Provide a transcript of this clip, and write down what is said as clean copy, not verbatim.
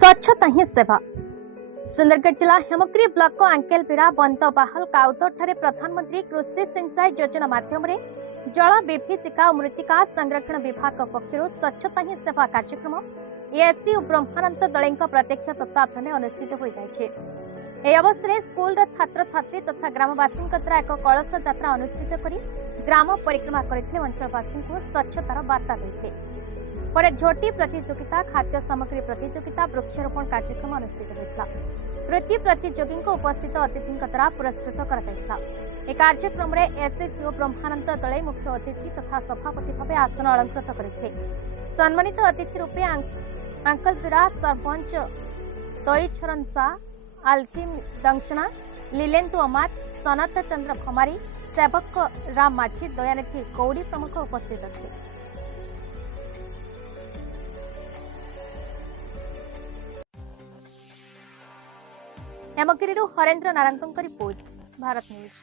स्वच्छता ही सेवा। सुंदरगढ़ जिला हेमगिरी ब्लॉक को आंकेलपीड़ा बंतबाहल काउतर ठारे प्रधानमंत्री कृषि सिंचाई योजना माध्यम जल विभीजिका और मृत्तिका संरक्षण विभाग पक्षर स्वच्छता ही सेवा कार्यक्रम एससी और ब्रह्मानंद दले प्रत्यक्ष तत्वावधान अनुष्ठित हो जाए। अवसर में स्कूल छात्र छात्री तथा ग्रामवासी द्वारा एक कलश यात्रा अनुष्ठित कर ग्राम परिक्रमा करते अंचलवासी को स्वच्छतार वार्ता देते। पर झोटी प्रतियोगिता, खाद्य सामग्री प्रतियोगिता, वृक्षारोपण कार्यक्रम अनुष्ठित होता। कृति प्रतियोगी उपस्थित अतिथि द्वारा पुरस्कृत कर कार्यक्रम में एसएससी ब्रह्मानंद दले मुख्य अतिथि तथा सभापति भाव आसन अलंकृत करते। सम्मानित अतिथि रूपे आंकलपीड़ा सरपंच तईचरण शाह, आलथिम दंगसना, लीलेन्दु अमात, सनत चंद्र खमारी, सेवक राम माझी, दयानिधि कौड़ी प्रमुख उपस्थित थे। Hemgiri Harendra Narayan report, Bharat news.